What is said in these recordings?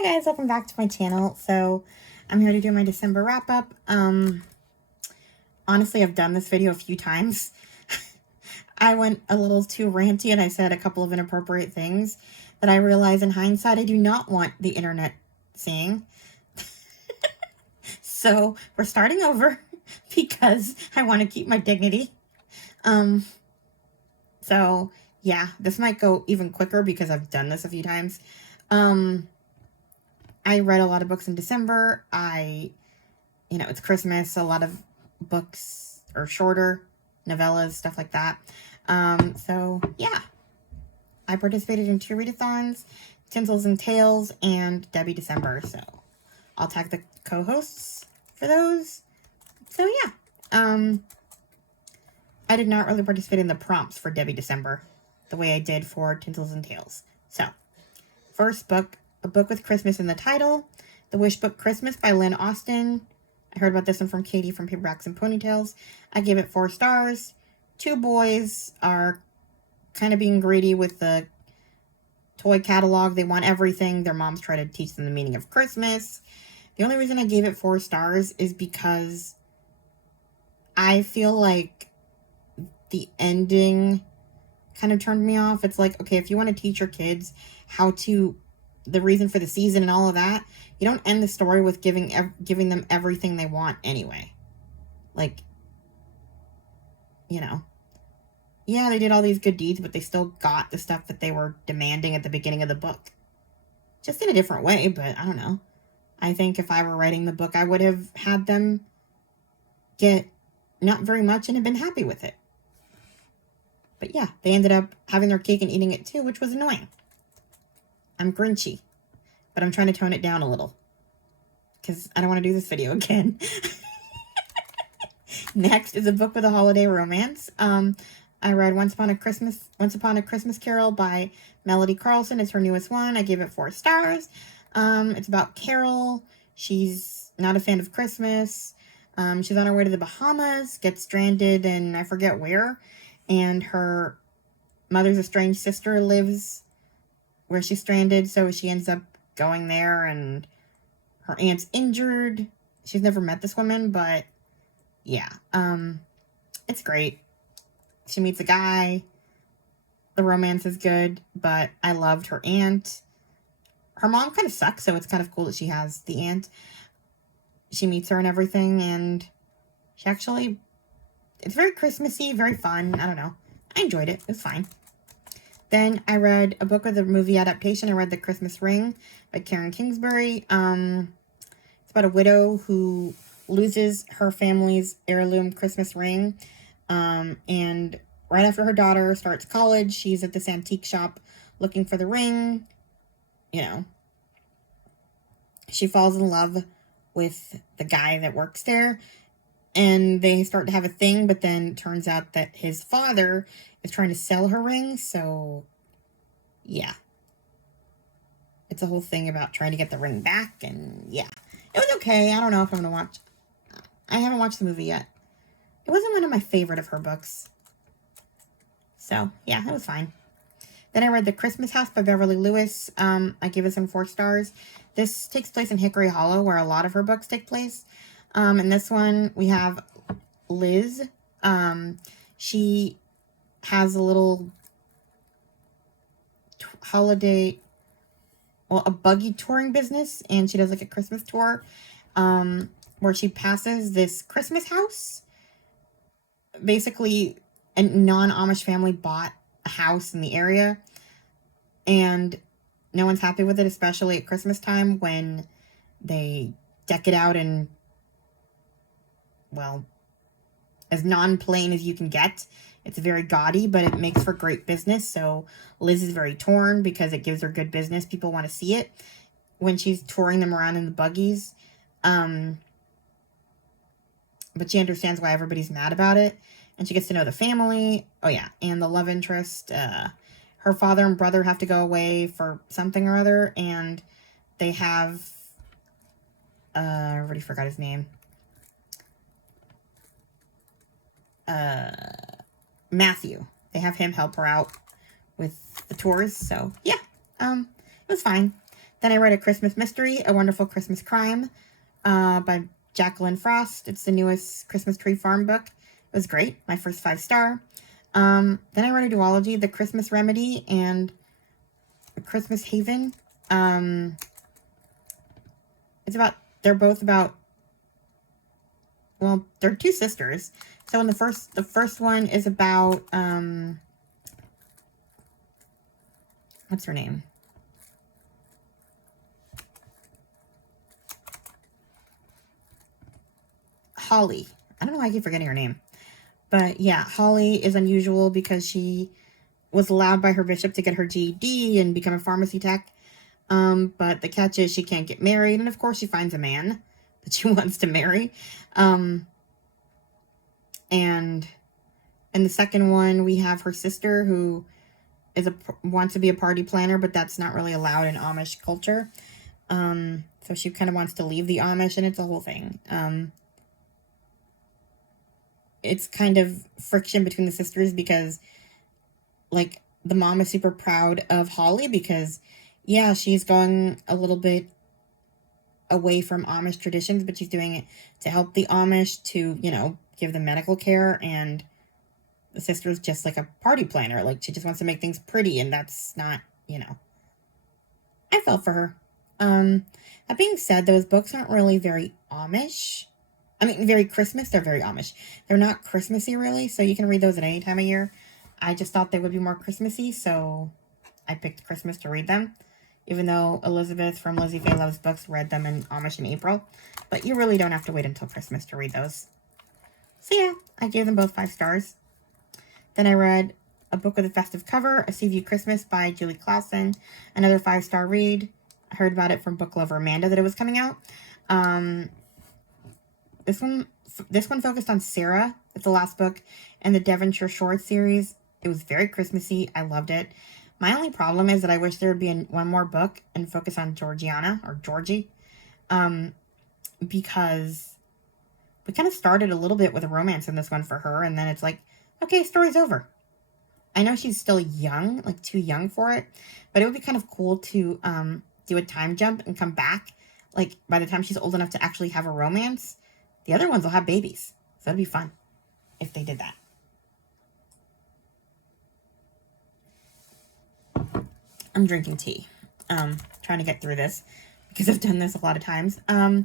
Hi guys, welcome back to my channel. So I'm here to do my December wrap up. Honestly, I've done this video a few times. I went a little too ranty and I said a couple of inappropriate things that I realize in hindsight I do not want the internet seeing. So we're starting over because I want to keep my dignity. So yeah, this might go even quicker because I've done this a few times. I read a lot of books in December. It's Christmas. A lot of books are shorter, novellas, stuff like that. So yeah, I participated in 2 readathons, Tinsels and Tales, and Debbie December. So I'll tag the co-hosts for those. So yeah, I did not really participate in the prompts for Debbie December the way I did for Tinsels and Tales. So first book, A Book with Christmas in the title, The Wish Book Christmas by Lynn Austen. I heard about this one from Katie from Paperbacks and Ponytails. I gave it 4 stars. 2 boys are kind of being greedy with the toy catalog. They want everything. Their moms try to teach them the meaning of Christmas. The only reason I gave it 4 stars is because I feel like the ending kind of turned me off. It's like, okay, if you want to teach your kids the reason for the season and all of that, you don't end the story with giving them everything they want anyway. Like, yeah, they did all these good deeds, but they still got the stuff that they were demanding at the beginning of the book. Just in a different way, but I don't know. I think if I were writing the book, I would have had them get not very much and have been happy with it. But yeah, they ended up having their cake and eating it too, which was annoying. I'm grinchy, but I'm trying to tone it down a little because I don't want to do this video again. Next is a book with a holiday romance. I read Once Upon a Christmas Carol by Melody Carlson. It's her newest one. I gave it 4 stars. It's about Carol. She's not a fan of Christmas. She's on her way to the Bahamas, gets stranded and I forget where, and her mother's estranged sister lives where she's stranded, so she ends up going there, and her aunt's injured. She's never met this woman, but yeah, it's great. She meets a guy. The romance is good, but I loved her aunt. Her mom kind of sucks, so it's kind of cool that she has the aunt. She meets her and everything, and it's very Christmassy, very fun. I don't know. I enjoyed it. It was fine. Then I read a book with a movie adaptation. I read The Christmas Ring by Karen Kingsbury. It's about a widow who loses her family's heirloom Christmas ring. And right after her daughter starts college, she's at this antique shop looking for the ring. She falls in love with the guy that works there. And they start to have a thing, but then turns out that his father is trying to sell her ring, so yeah. It's a whole thing about trying to get the ring back, and yeah. It was okay. I don't know if I'm going to watch. I haven't watched the movie yet. It wasn't one of my favorite of her books. So, yeah, it was fine. Then I read The Christmas House by Beverly Lewis. I gave it some 4 stars. This takes place in Hickory Hollow, where a lot of her books take place. In this one, we have Liz. She has a little a buggy touring business, and she does like a Christmas tour, where she passes this Christmas house. Basically, a non-Amish family bought a house in the area, and no one's happy with it, especially at Christmas time when they deck it out and, well, as non-plain as you can get. It's very gaudy, but it makes for great business. So Liz is very torn because it gives her good business. People want to see it when she's touring them around in the buggies. But she understands why everybody's mad about it. And she gets to know the family. Oh, yeah. And the love interest. Her father and brother have to go away for something or other. And they have... I already forgot his name. Matthew. They have him help her out with the tours. So, yeah. It was fine. Then I read A Christmas Mystery, A Wonderful Christmas Crime by Jacqueline Frost. It's the newest Christmas Tree Farm book. It was great. My first 5-star. Then I read a duology, The Christmas Remedy and A Christmas Haven. They're both about, well, they're two sisters. So in the first one is about, what's her name? Holly. I don't know why I keep forgetting her name. But yeah, Holly is unusual because she was allowed by her bishop to get her GED and become a pharmacy tech. But the catch is she can't get married. And of course she finds a man that she wants to marry. And in the second one, we have her sister who wants to be a party planner, but that's not really allowed in Amish culture. So she kind of wants to leave the Amish, and it's a whole thing. It's kind of friction between the sisters because, like, the mom is super proud of Holly because, yeah, she's going a little bit away from Amish traditions, but she's doing it to help the Amish to, give them medical care. And the sister's just like a party planner. Like, she just wants to make things pretty, and that's not, I felt for her. That being said, those books aren't really very Amish. I mean, very Christmas. They're very Amish. They're not Christmassy, really, so you can read those at any time of year. I just thought they would be more Christmassy, so I picked Christmas to read them, even though Elizabeth from Lizzie Faye Loves Books read them in Amish in April. But you really don't have to wait until Christmas to read those. So yeah, I gave them both 5 stars. Then I read a book with a festive cover, A Seaview Christmas by Julie Clausen, another 5-star read. I heard about it from book lover Amanda that it was coming out. This one focused on Sarah. It's the last book in the Devonshire Shores series. It was very Christmassy. I loved it. My only problem is that I wish there would be one more book and focus on Georgiana or Georgie, because we kind of started a little bit with a romance in this one for her, and then it's like, okay, story's over. I know she's still young, like too young for it, but it would be kind of cool to do a time jump and come back, like by the time she's old enough to actually have a romance. The other ones will have babies, so that'd be fun if they did that. I'm drinking tea, trying to get through this because I've done this a lot of times. A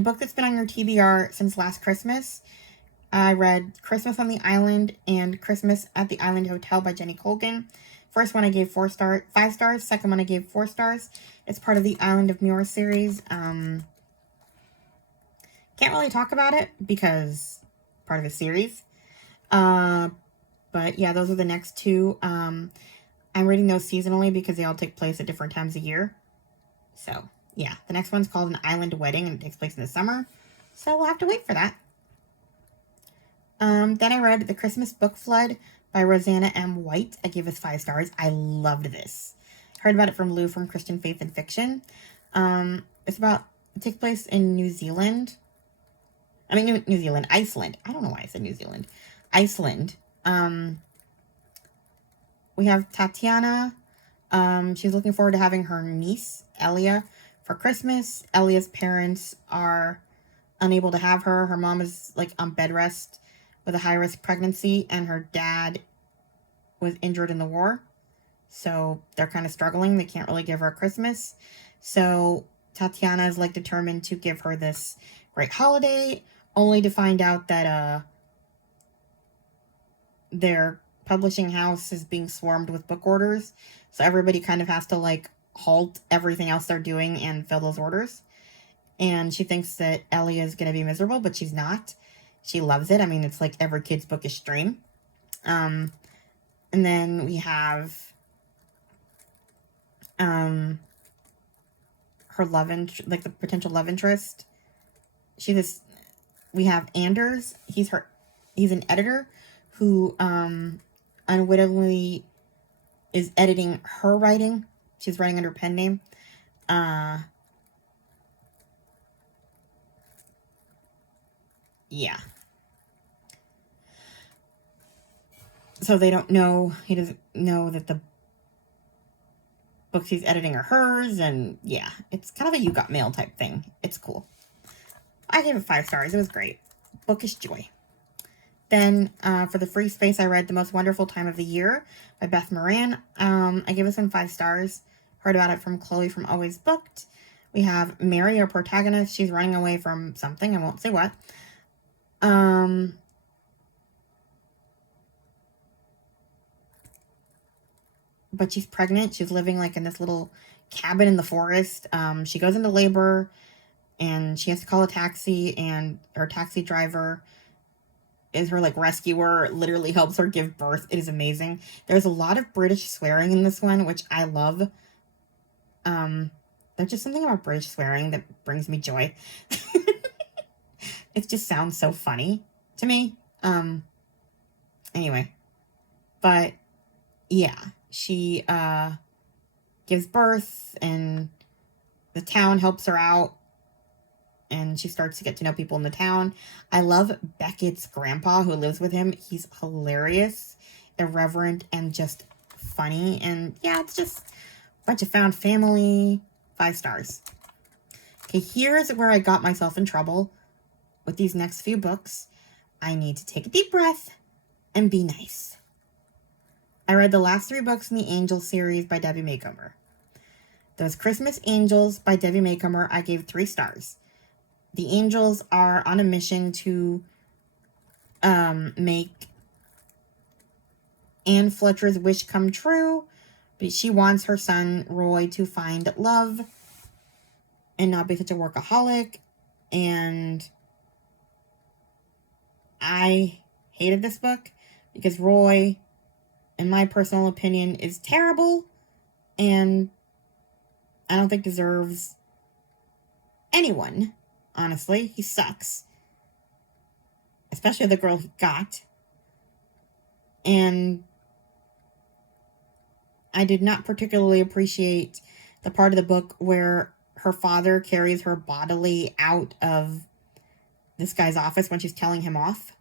book that's been on your TBR since last Christmas. I read Christmas on the Island and Christmas at the Island Hotel by Jenny Colgan. First one I gave 5 stars. Second one I gave 4 stars. It's part of the Island of Muir series. Can't really talk about it because part of the series. But yeah, those are the next 2. I'm reading those seasonally because they all take place at different times of year. So yeah, the next one's called An Island Wedding and it takes place in the summer. So we'll have to wait for that. Then I read The Christmas Book Flood by Rosanna M. White. I gave this 5 stars. I loved this. Heard about it from Lou from Christian Faith and Fiction. It takes place in New Zealand. Iceland. I don't know why I said New Zealand. Iceland. We have Tatiana. She's looking forward to having her niece, Elia, for Christmas. Elia's parents are unable to have her. Her mom is like on bed rest with a high-risk pregnancy, and her dad was injured in the war. So they're kind of struggling. They can't really give her a Christmas. So Tatiana is like determined to give her this great holiday, only to find out that their publishing house is being swarmed with book orders. So everybody kind of has to like halt everything else they're doing and fill those orders. And she thinks that Ellie is going to be miserable, but she's not. She loves it. I mean, it's like every kid's bookish dream. And then we have her the potential love interest. We have Anders. He's an editor who unwittingly is editing her writing. She's writing under pen name. Yeah. So they don't know, he doesn't know that books he's editing are hers, and yeah, it's kind of a you got mail type thing. It's cool. I gave it 5 stars. It was great. Bookish joy. Then for the free space, I read The Most Wonderful Time of the Year by Beth Moran. I gave this one 5 stars. Heard about it from Chloe from Always Booked. We have Mary, our protagonist. She's running away from something. I won't say what. But she's pregnant. She's living like in this little cabin in the forest. She goes into labor and she has to call a taxi, and her taxi driver is her like rescuer, literally helps her give birth. It is amazing. There's a lot of British swearing in this one, which I love. There's just something about British swearing that brings me joy. It just sounds so funny to me. Anyway, but yeah, she gives birth and the town helps her out, and she starts to get to know people in the town. I love Beckett's grandpa who lives with him. He's hilarious, irreverent, and just funny. And yeah, it's just a bunch of found family. 5 stars. Okay, here's where I got myself in trouble with these next few books. I need to take a deep breath and be nice. I read the last 3 books in the Angel series by Debbie Maycomer. Those Christmas Angels by Debbie Maycomer, I gave 3 stars. The angels are on a mission to make Anne Fletcher's wish come true. But she wants her son, Roy, to find love and not be such a workaholic. And I hated this book because Roy, in my personal opinion, is terrible and I don't think deserves anyone. Honestly, he sucks. Especially the girl he got. And I did not particularly appreciate the part of the book where her father carries her bodily out of this guy's office when she's telling him off.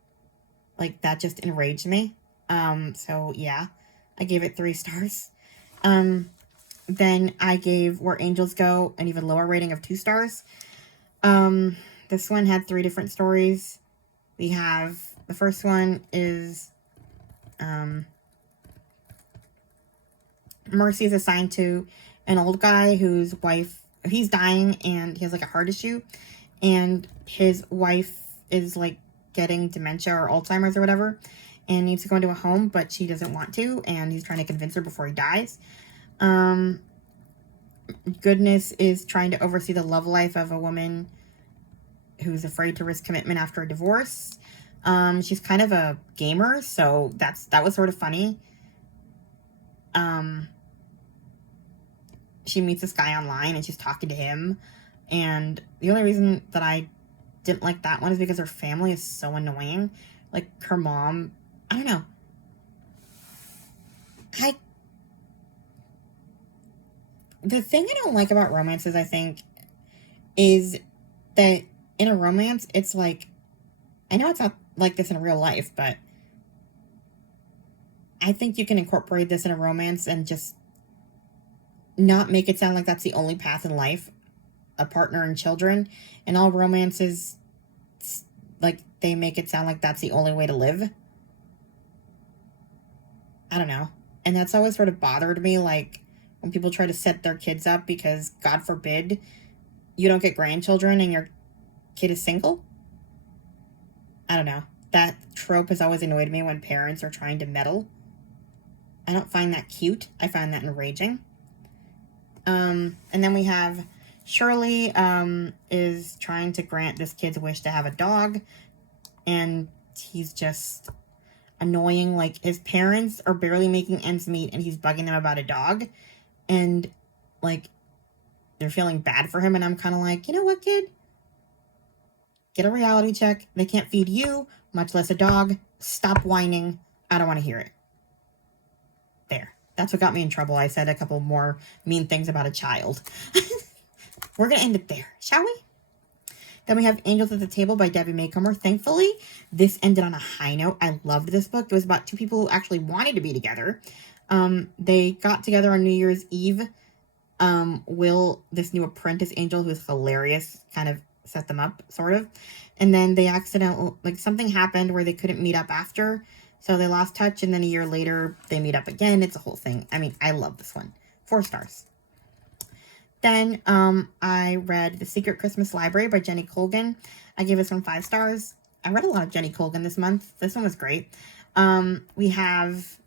Like, that just enraged me. So yeah, I gave it 3 stars. Then I gave Where Angels Go an even lower rating of 2 stars. This one had 3 different stories. We have, the first one is, Mercy is assigned to an old guy whose wife, he's dying and he has like a heart issue, and his wife is like getting dementia or Alzheimer's or whatever and needs to go into a home, but she doesn't want to, and he's trying to convince her before he dies. Goodness is trying to oversee the love life of a woman who's afraid to risk commitment after a divorce. She's kind of a gamer, so that was sort of funny. She meets this guy online and she's talking to him, and the only reason that I didn't like that one is because her family is so annoying. Like, her mom, I don't know. The thing I don't like about romances, I think, is that in a romance, it's like, I know it's not like this in real life, but I think you can incorporate this in a romance and just not make it sound like that's the only path in life, a partner and children. And all romances, like, they make it sound like that's the only way to live. I don't know. And that's always sort of bothered me, like, when people try to set their kids up because, God forbid, you don't get grandchildren and your kid is single. I don't know. That trope has always annoyed me when parents are trying to meddle. I don't find that cute. I find that enraging. And then we have Shirley is trying to grant this kid's wish to have a dog, and he's just annoying. Like, his parents are barely making ends meet and he's bugging them about a dog, and like, they're feeling bad for him, and I'm kind of like, you know what, kid? Get a reality check. They can't feed you, much less a dog. Stop whining. I don't want to hear it. There. That's what got me in trouble. I said a couple more mean things about a child. We're going to end it there, shall we? Then we have Angels at the Table by Debbie Maycomer. Thankfully, this ended on a high note. I loved this book. It was about 2 people who actually wanted to be together. They got together on New Year's Eve Will, this new apprentice angel who's hilarious, kind of set them up, sort of. And then they accidentally, like, something happened where they couldn't meet up after, so they lost touch, and then a year later, they meet up again. It's a whole thing. I mean, I love this one. 4 stars. Then, I read The Secret Christmas Library by Jenny Colgan. I gave this one 5 stars. I read a lot of Jenny Colgan this month. This one was great. We have,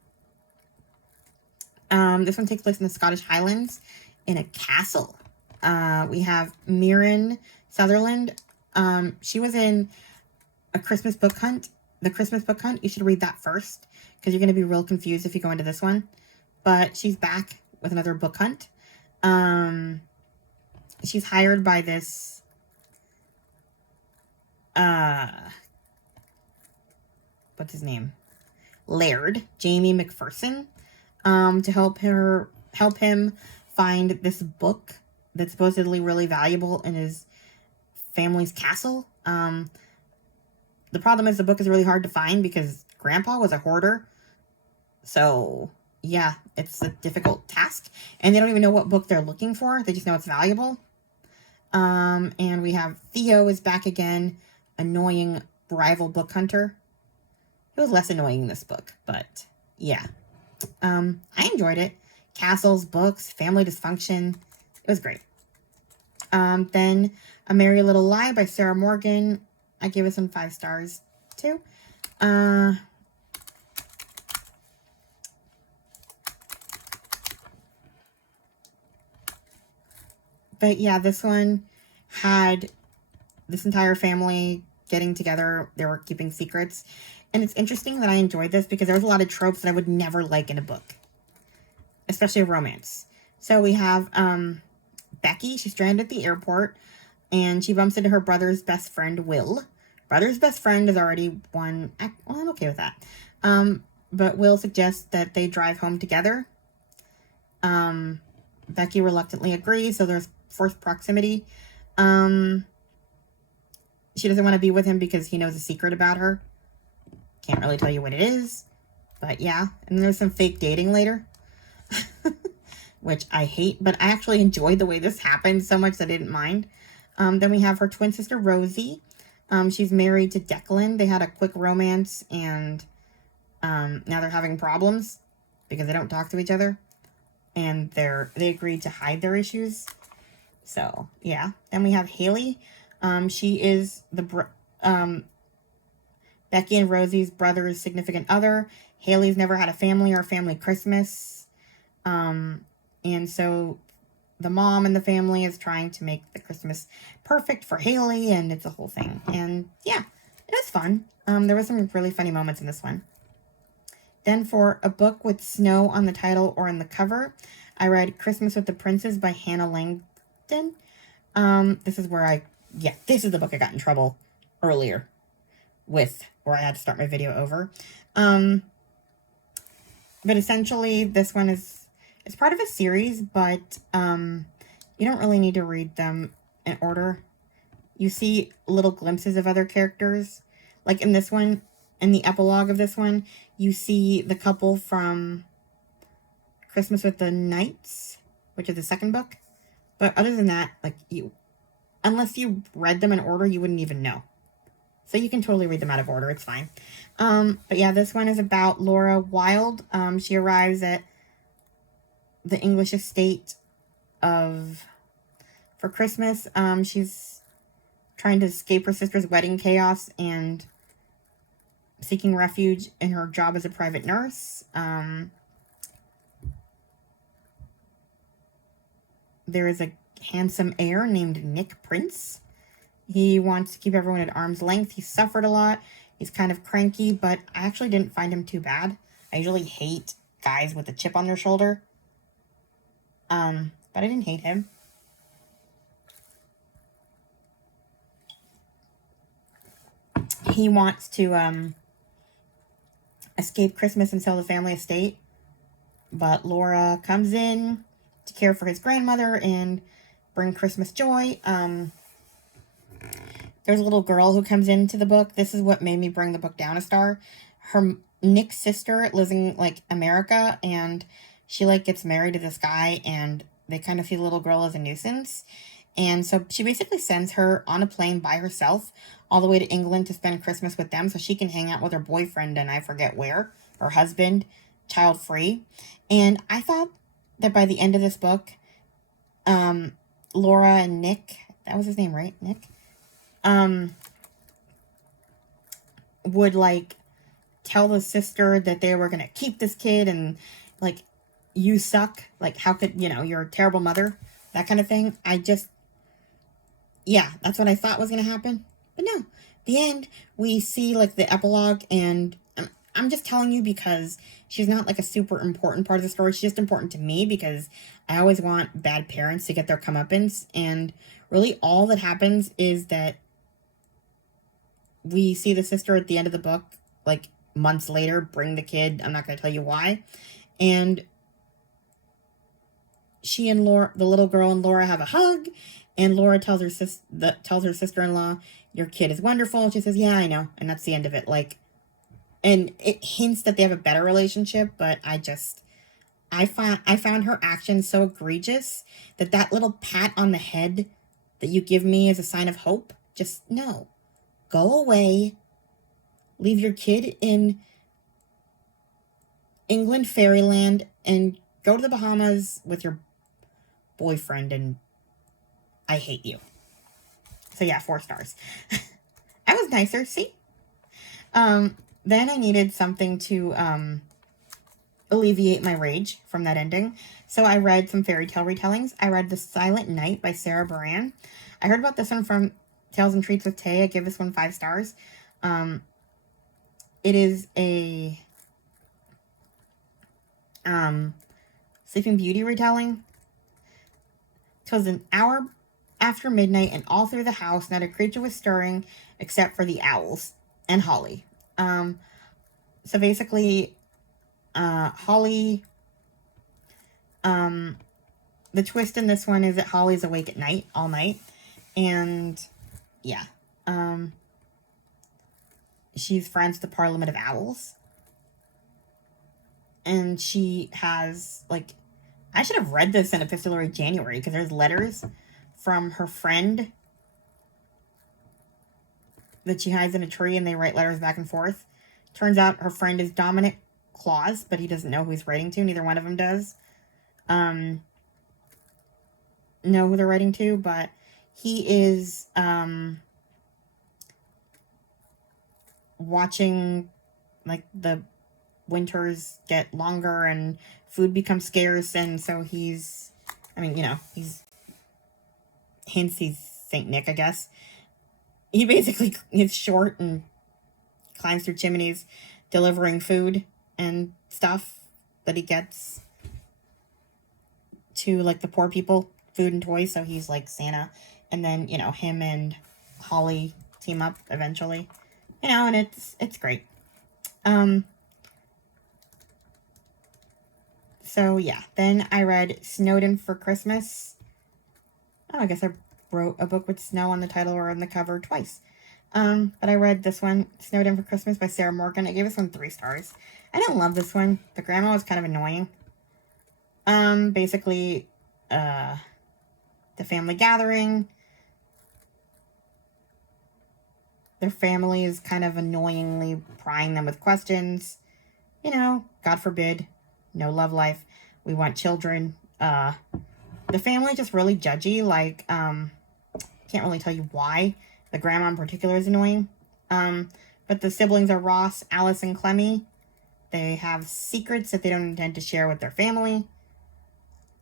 this one takes place in the Scottish Highlands in a castle. We have Mirren Sutherland. She was in A Christmas Book Hunt. The Christmas Book Hunt. You should read that first, because you're going to be real confused if you go into this one. But she's back with another book hunt. She's hired by this, what's his name? Laird, Jamie McPherson, to help him find this book that's supposedly really valuable in his family's castle. The problem is the book is really hard to find because Grandpa was a hoarder. So, yeah, it's a difficult task. And they don't even know what book they're looking for. They just know it's valuable. And we have Theo is back again, annoying rival book hunter. It was less annoying in this book, but yeah. I enjoyed it. Castles, books, family dysfunction. It was great. Then A Merry Little Lie by Sarah Morgan. I gave it some 5 stars too. But yeah, this one had this entire family getting together. They were keeping secrets. And it's interesting that I enjoyed this because there was a lot of tropes that I would never like in a book, especially a romance. So we have Becky. She's stranded at the airport, and she bumps into her brother's best friend, Will. Brother's best friend is already one. Well, I'm okay with that. But Will suggests that they drive home together. Becky reluctantly agrees, so there's forced proximity. She doesn't want to be with him because he knows a secret about her. Can't really tell you what it is, but yeah. And there's some fake dating later, which I hate, but I actually enjoyed the way this happened so much that I didn't mind. Then we have her twin sister, Rosie. She's married to Declan. They had a quick romance, and now they're having problems because they don't talk to each other, and they agreed to hide their issues. So yeah. Then we have Haley. She is Becky and Rosie's brother's significant other. Haley's never had a family or a family Christmas. And so the mom and the family is trying to make the Christmas perfect for Haley, and it's a whole thing. And yeah, it was fun. There were some really funny moments in this one. Then for a book with snow on the title or in the cover, I read Christmas with the Princes by Hannah Langdon. This is the book I got in trouble earlier with, where I had to start my video over. But essentially this one it's part of a series, but you don't really need to read them in order. You see little glimpses of other characters. Like in this one, in the epilogue of this one, you see the couple from Christmas with the Knights, which is the second book. But other than that, like, unless you read them in order, you wouldn't even know. So you can totally read them out of order. It's fine. But yeah, this one is about Laura Wilde. She arrives at the English estate for Christmas. She's trying to escape her sister's wedding chaos and seeking refuge in her job as a private nurse. There is a handsome heir named Nick Prince. He wants to keep everyone at arm's length. He suffered a lot. He's kind of cranky, but I actually didn't find him too bad. I usually hate guys with a chip on their shoulder. But I didn't hate him. He wants to escape Christmas and sell the family estate. But Laura comes in to care for his grandmother and bring Christmas joy. There's a little girl who comes into the book. This is what made me bring the book down a star. Nick's sister lives in, like, America, and she, like, gets married to this guy, and they kind of see the little girl as a nuisance. And so she basically sends her on a plane by herself all the way to England to spend Christmas with them so she can hang out with her boyfriend and I forget where, her husband, child free. And I thought that by the end of this book, Laura and Nick, that was his name, right? Nick? Would like tell the sister that they were going to keep this kid and like, you suck. Like, how could, you're a terrible mother, that kind of thing. Yeah, that's what I thought was going to happen. But no, the end, we see like the epilogue, and I'm just telling you because she's not like a super important part of the story. She's just important to me because I always want bad parents to get their comeuppance. And really all that happens is that we see the sister at the end of the book, like months later, bring the kid. I'm not going to tell you why. And she and Laura, the little girl and Laura, have a hug. And Laura tells her sister-in-law, your kid is wonderful. And she says, yeah, I know. And that's the end of it. Like, and it hints that they have a better relationship, but I found her actions so egregious that little pat on the head that you give me as a sign of hope, just no. Go away. Leave your kid in England fairyland and go to the Bahamas with your boyfriend, and I hate you. So yeah, 4 stars. I was nicer, see? Then I needed something to alleviate my rage from that ending. So I read some fairy tale retellings. I read The Silent Night by Sarah Baran. I heard about this one from Tales and Treats with Tay. I give this one 5 stars. It is a Sleeping Beauty retelling. It was an hour after midnight, and all through the house, not a creature was stirring except for the owls and Holly. So basically, Holly, the twist in this one is that Holly's awake at night, all night, and yeah, she's friends with the Parliament of Owls, and she has, like, I should have read this in Epistolary January, because there's letters from her friend that she hides in a tree, and they write letters back and forth. Turns out her friend is Dominic Claus, but he doesn't know who he's writing to. Neither one of them does know who they're writing to, but he is watching, like, the winters get longer and food becomes scarce, and so he's hints he's Saint Nick, I guess. He basically is short and climbs through chimneys delivering food and stuff that he gets to, like, the poor people, food and toys, so he's like Santa. And then, him and Holly team up eventually. And it's great. So yeah, then I read Snowden for Christmas. Oh, I guess I wrote a book with snow on the title or on the cover twice. But I read this one, Snowden for Christmas by Sarah Morgan. I gave this one 3 stars. I didn't love this one. The grandma was kind of annoying. Basically, the family gathering. Their family is kind of annoyingly prying them with questions. God forbid, no love life. We want children. The family just really judgy. Like, can't really tell you why. The grandma in particular is annoying. But the siblings are Ross, Alice, and Clemmy. They have secrets that they don't intend to share with their family.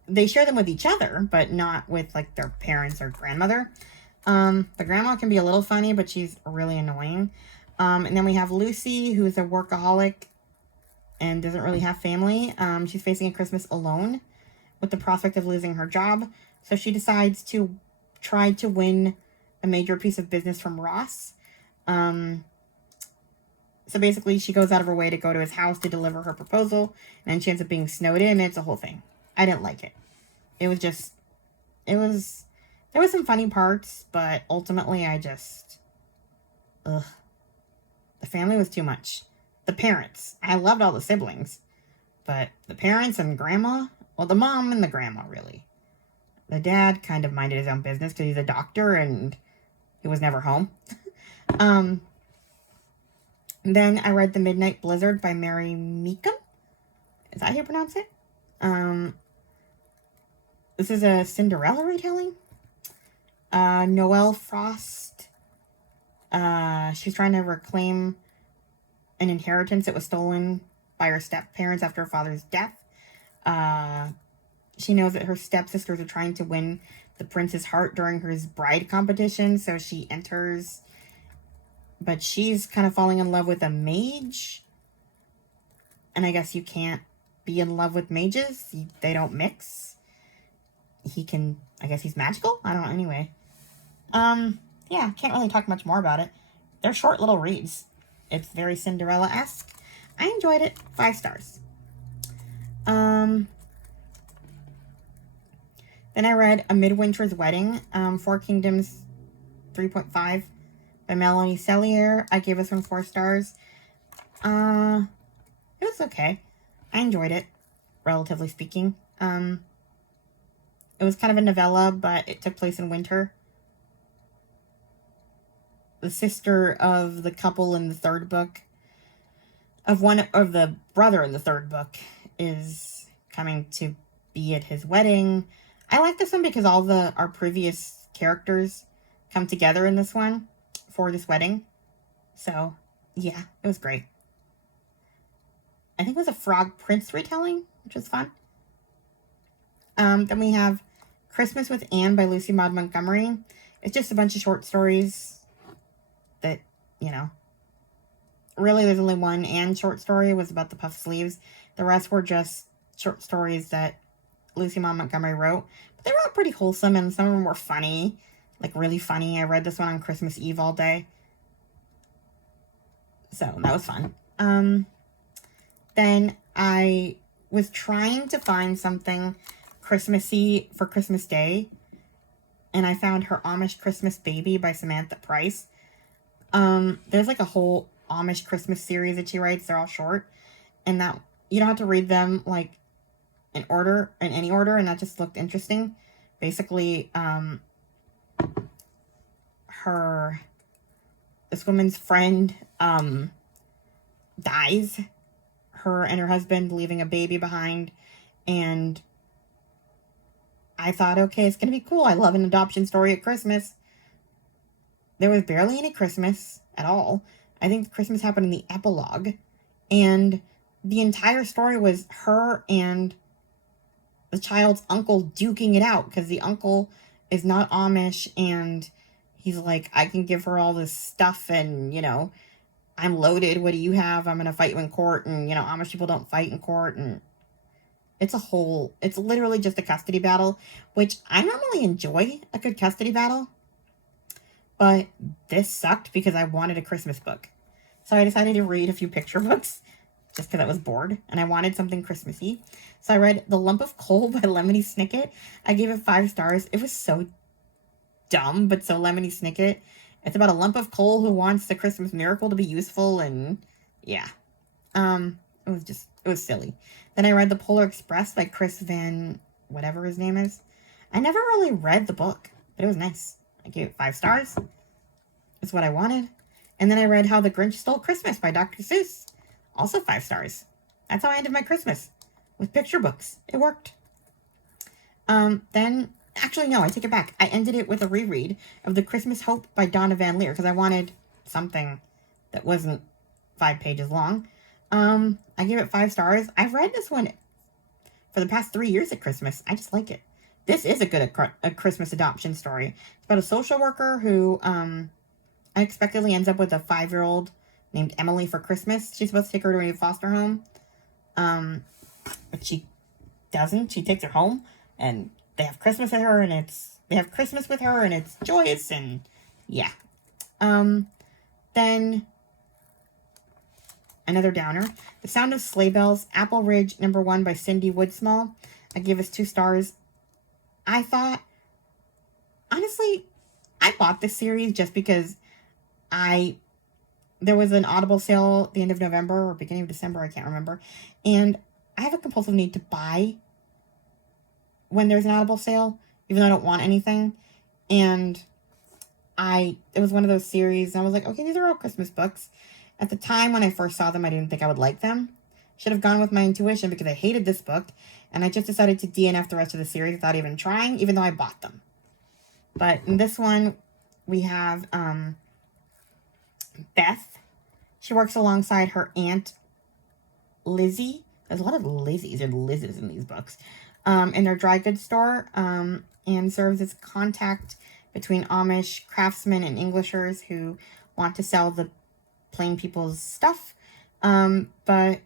They share them with each other, but not with, like, their parents or grandmother. The grandma can be a little funny, but she's really annoying. And then we have Lucy, who is a workaholic and doesn't really have family. She's facing a Christmas alone with the prospect of losing her job. So she decides to try to win a major piece of business from Ross. So basically, she goes out of her way to go to his house to deliver her proposal, and then she ends up being snowed in. It's a whole thing. I didn't like it. There was some funny parts, but ultimately the family was too much. The parents, I loved all the siblings, but the parents and grandma, well, the mom and the grandma, really. The dad kind of minded his own business because he's a doctor and he was never home. Um, then I read The Midnight Blizzard by Mary Meekum. Is that how you pronounce it? This is a Cinderella retelling. Noelle Frost. She's trying to reclaim an inheritance that was stolen by her step-parents after her father's death. She knows that her stepsisters are trying to win the prince's heart during her bride competition, so she enters. But she's kind of falling in love with a mage. And I guess you can't be in love with mages. They don't mix. He can, I guess he's magical? I don't know, anyway. Yeah, can't really talk much more about it. They're short little reads. It's very Cinderella-esque. I enjoyed it. 5 stars. Then I read A Midwinter's Wedding, Four Kingdoms 3.5 by Melanie Sellier. I gave this one 4 stars. It was okay. I enjoyed it, relatively speaking. It was kind of a novella, but it took place in winter. The sister of the couple in the third book, of the brother in the third book, is coming to be at his wedding. I like this one because all our previous characters come together in this one for this wedding. So, yeah, it was great. I think it was a Frog Prince retelling, which was fun. Then we have Christmas with Anne by Lucy Maud Montgomery. It's just a bunch of short stories that, really there's only one Anne short story. It was about the puff sleeves. The rest were just short stories that Lucy Maud Montgomery wrote. But they were all pretty wholesome, and some of them were funny. Like, really funny. I read this one on Christmas Eve all day. So, that was fun. Then I was trying to find something Christmassy for Christmas Day, and I found Her Amish Christmas Baby by Samantha Price. There's like a whole Amish Christmas series that she writes. They're all short, and that you don't have to read them like in any order, and that just looked interesting. Basically, this woman's friend dies, her and her husband leaving a baby behind, and I thought, okay, it's gonna be cool. I love an adoption story at Christmas. There was barely any Christmas at all. I think Christmas happened in the epilogue, and the entire story was her and the child's uncle duking it out, because the uncle is not Amish, and he's like, I can give her all this stuff, and, I'm loaded. What do you have? I'm going to fight you in court. And, Amish people don't fight in court. And it's literally just a custody battle, which I normally enjoy a good custody battle. But this sucked because I wanted a Christmas book. So I decided to read a few picture books just because I was bored and I wanted something Christmassy. So I read The Lump of Coal by Lemony Snicket. I gave it 5 stars. It was so dumb, but so Lemony Snicket. It's about a lump of coal who wants the Christmas miracle to be useful, and yeah. It was silly. Then I read The Polar Express by Chris Van, whatever his name is. I never really read the book, but it was nice. I gave it 5 stars. It's what I wanted. And then I read How the Grinch Stole Christmas by Dr. Seuss. Also 5 stars. That's how I ended my Christmas. With picture books. It worked. Actually, no, I take it back. I ended it with a reread of The Christmas Hope by Donna Van Leer, because I wanted something that wasn't 5 pages long. I gave it 5 stars. I've read this one for the past 3 years at Christmas. I just like it. This is a Christmas adoption story. It's about a social worker who unexpectedly ends up with a 5-year-old named Emily for Christmas. She's supposed to take her to a foster home. But she doesn't. She takes her home, and they have Christmas with her, and it's joyous, and yeah. Then another downer. The Sound of Sleigh Bells, Apple Ridge #1 by Cindy Woodsmall. I gave us 2 stars. I thought, honestly, I bought this series just because there was an Audible sale at the end of November or beginning of December, I can't remember, and I have a compulsive need to buy when there's an Audible sale, even though I don't want anything. And it was one of those series, and I was like, okay, these are all Christmas books. At the time when I first saw them, I didn't think I would like them. Should have gone with my intuition because I hated this book, and I just decided to DNF the rest of the series without even trying, even though I bought them. But in this one, we have Beth. She works alongside her aunt, Lizzie. There's a lot of Lizzies and Lizzes in these books. In their dry goods store, and serves as contact between Amish craftsmen and Englishers who want to sell the plain people's stuff. But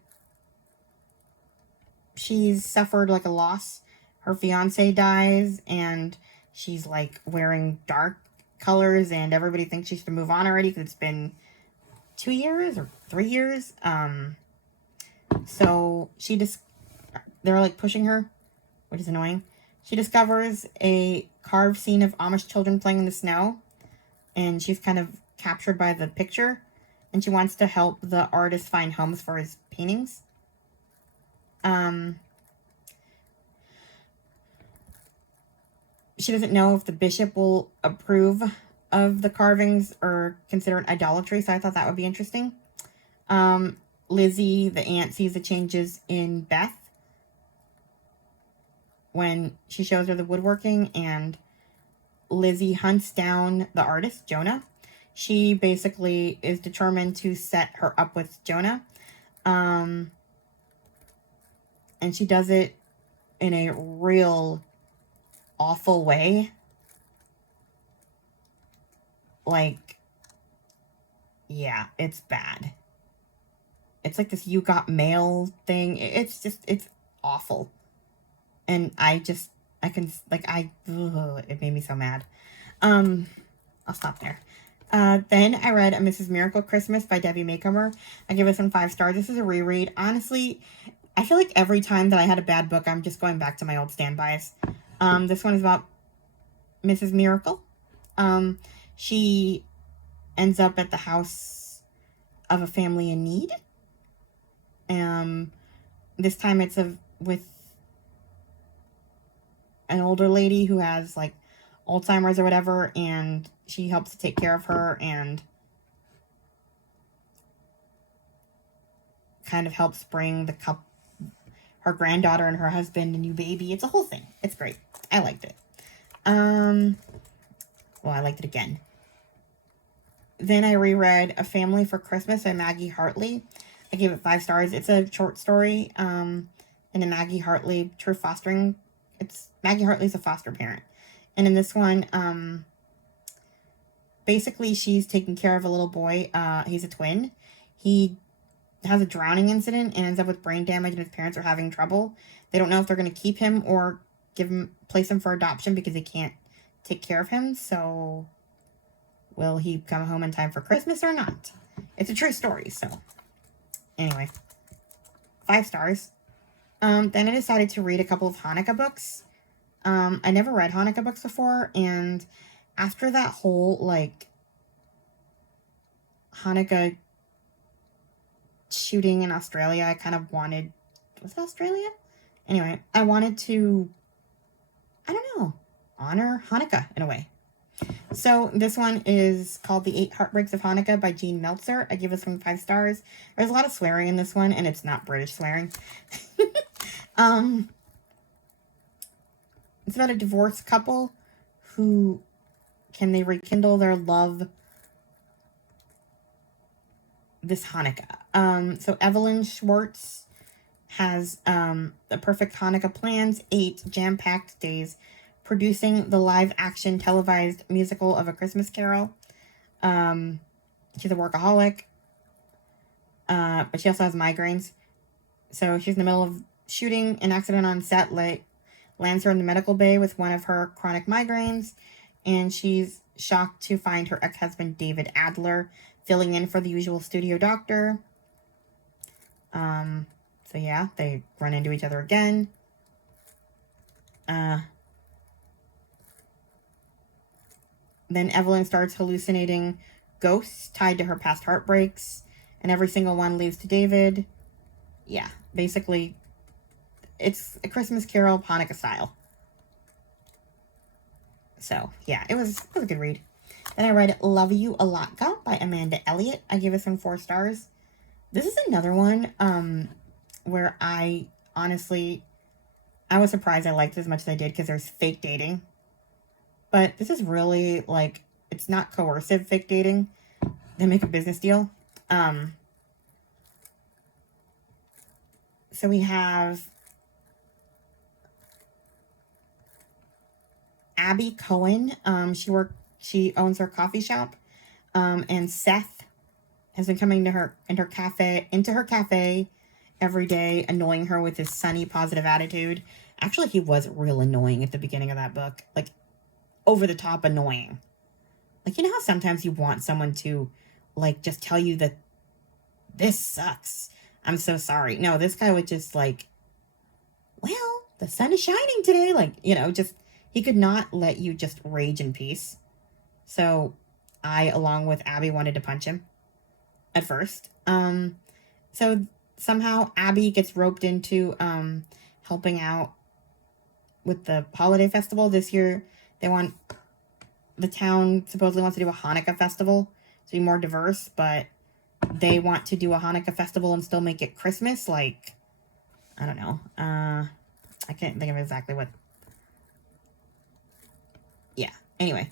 she's suffered like a loss. Her fiance dies, and she's like wearing dark colors, and everybody thinks she should move on already because it's been 2 years or 3 years. So they're like pushing her, which is annoying. She discovers a carved scene of Amish children playing in the snow, and she's kind of captured by the picture, and she wants to help the artist find homes for his paintings. She doesn't know if the bishop will approve of the carvings or consider it idolatry, so I thought that would be interesting. Lizzie, the aunt, sees the changes in Beth when she shows her the woodworking, and Lizzie hunts down the artist, Jonah. She basically is determined to set her up with Jonah. And she does it in a real awful way. Like, yeah, it's bad. It's like this "you got mail" thing. It's awful. And it made me so mad. I'll stop there. Then I read A Mrs. Miracle Christmas by Debbie Macomer. I give it some 5 stars. This is a reread. Honestly, I feel like every time that I had a bad book, I'm just going back to my old standbys. This one is about Mrs. Miracle. She ends up at the house of a family in need. This time it's with an older lady who has like Alzheimer's or whatever, and she helps to take care of her and kind of helps bring her granddaughter and her husband a new baby. It's a whole thing. It's great. I liked it. Well, I liked it again. Then I reread A Family for Christmas by Maggie Hartley. I gave it 5 stars. It's a short story in a Maggie Hartley true fostering. Maggie Hartley's a foster parent. And in this one, basically she's taking care of a little boy. He's a twin. He has a drowning incident and ends up with brain damage, and his parents are having trouble. They don't know if they're going to keep him or place him for adoption because they can't take care of him. So will he come home in time for Christmas or not? It's a true story. So anyway, 5 stars. Then I decided to read a couple of Hanukkah books. I never read Hanukkah books before, and after that whole like Hanukkah shooting in Australia, I kind of wanted, was it Australia? Anyway, I wanted to, I don't know, honor Hanukkah in a way. So this one is called The 8 Heartbreaks of Hanukkah by Jean Meltzer. I give this one 5 stars. There's a lot of swearing in this one, and it's not British swearing. It's about a divorced couple who can they rekindle their love this Hanukkah. So Evelyn Schwartz has the perfect Hanukkah plans, 8 jam-packed days, producing the live-action televised musical of A Christmas Carol. She's a workaholic, but she also has migraines. So she's in the middle of shooting. An accident on set lands her in the medical bay with one of her chronic migraines, and she's shocked to find her ex-husband David Adler filling in for the usual studio doctor. So yeah, they run into each other again. Then Evelyn starts hallucinating ghosts tied to her past heartbreaks, and every single one leads to David. Yeah, basically, it's A Christmas Carol, Hanukkah style. So, yeah, it was a good read. Then I read Love You a Latka by Amanda Elliott. I gave this one 4 stars. This is another one where I honestly, I was surprised I liked it as much as I did because there's fake dating. But this is really, like, it's not coercive fake dating. They make a business deal. So we have Abby Cohen. She owns her coffee shop. And Seth has been coming to her into her cafe every day, annoying her with his sunny, positive attitude. Actually, he was real annoying at the beginning of that book. Like, over the top annoying. Like, you know how sometimes you want someone to, like, just tell you that this sucks. I'm so sorry. No, this guy would just, like, well, the sun is shining today. Like, you know, just, he could not let you just rage in peace. So I, along with Abby, wanted to punch him at first. So somehow Abby gets roped into helping out with the holiday festival. This year, the town supposedly wants to do a Hanukkah festival to be more diverse, but they want to do a Hanukkah festival and still make it Christmas. Like, I don't know. I can't think of exactly what. Yeah. Anyway.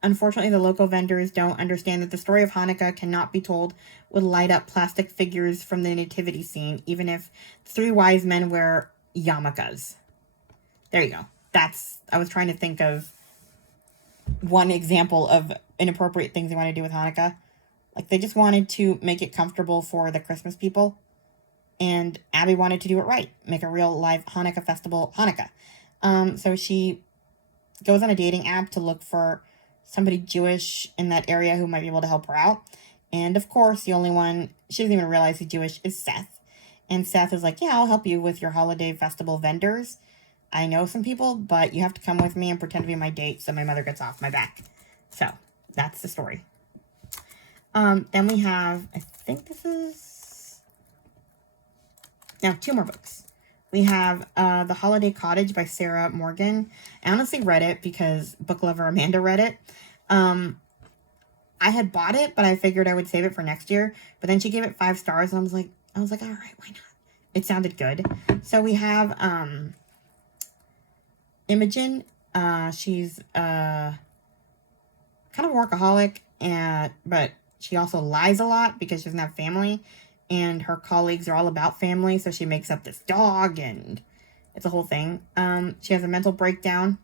Unfortunately, the local vendors don't understand that the story of Hanukkah cannot be told with light up plastic figures from the nativity scene, even if 3 wise men wear yarmulkes. There you go. I was trying to think of one example of inappropriate things they want to do with Hanukkah. Like, they just wanted to make it comfortable for the Christmas people. And Abby wanted to do it right. Make a real live Hanukkah festival Hanukkah. So she goes on a dating app to look for somebody Jewish in that area who might be able to help her out. And of course, the only one, she doesn't even realize he's Jewish, is Seth. And Seth is like, yeah, I'll help you with your holiday festival vendors. I know some people, but you have to come with me and pretend to be my date so my mother gets off my back. So, that's the story. Then we have, I think this is, now 2 more books. We have The Holiday Cottage by Sarah Morgan. I honestly read it because book lover Amanda read it. I had bought it, but I figured I would save it for next year. But then she gave it 5 stars, and I was like, all right, why not? It sounded good. So we have Imogen. She's kind of a workaholic, but she also lies a lot because she doesn't have family. And her colleagues are all about family, so she makes up this dog, and it's a whole thing. She has a mental breakdown,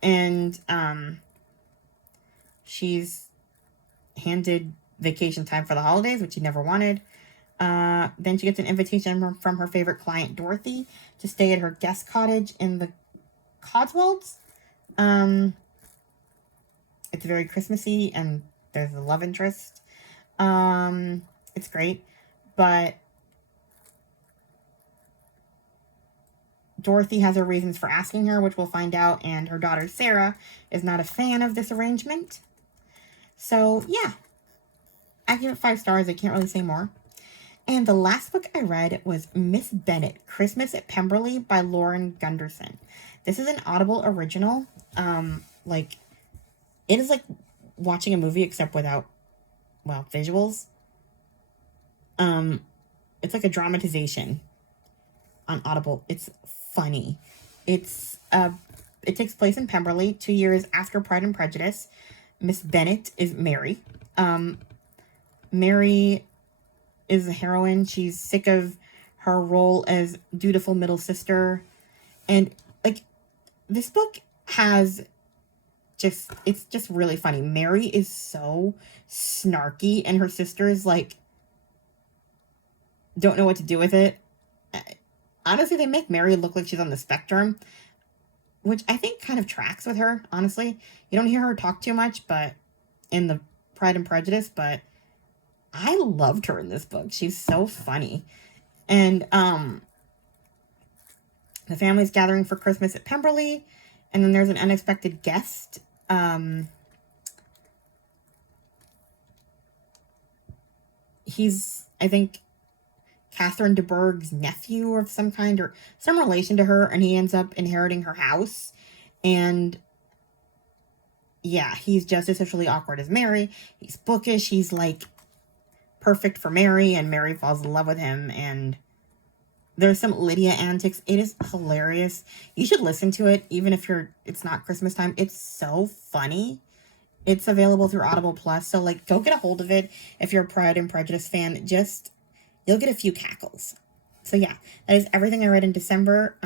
and she's handed vacation time for the holidays, which she never wanted. Then she gets an invitation from her favorite client, Dorothy, to stay at her guest cottage in the Cotswolds. It's very Christmassy, and there's a love interest. It's great, but Dorothy has her reasons for asking her, which we'll find out, and her daughter Sarah is not a fan of this arrangement. So, yeah, I give it 5 stars. I can't really say more. And the last book I read was Miss Bennet, Christmas at Pemberley by Lauren Gunderson. This is an Audible original. It is like watching a movie except without, well, visuals. It's like a dramatization on Audible. It's funny. It takes place in Pemberley 2 years after Pride and Prejudice. Miss Bennet is Mary. Mary is the heroine. She's sick of her role as dutiful middle sister. And, like, this book has it's just really funny. Mary is so snarky, and her sister is, like, don't know what to do with it. Honestly, they make Mary look like she's on the spectrum, which I think kind of tracks with her, honestly. You don't hear her talk too much, but in the Pride and Prejudice, but I loved her in this book. She's so funny. And the family's gathering for Christmas at Pemberley, and then there's an unexpected guest. He's Catherine de Bourgh's nephew of some kind, or some relation to her, and he ends up inheriting her house. And yeah, he's just as socially awkward as Mary. He's bookish. He's like perfect for Mary, and Mary falls in love with him. And there's some Lydia antics. It is hilarious. You should listen to it, even if it's not Christmas time. It's so funny. It's available through Audible Plus, so like go get a hold of it if you're a Pride and Prejudice fan. You'll get a few cackles. So yeah, that is everything I read in December.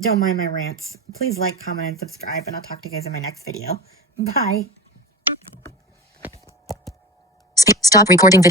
Don't mind my rants. Please like, comment, and subscribe, and I'll talk to you guys in my next video. Bye. Stop recording video.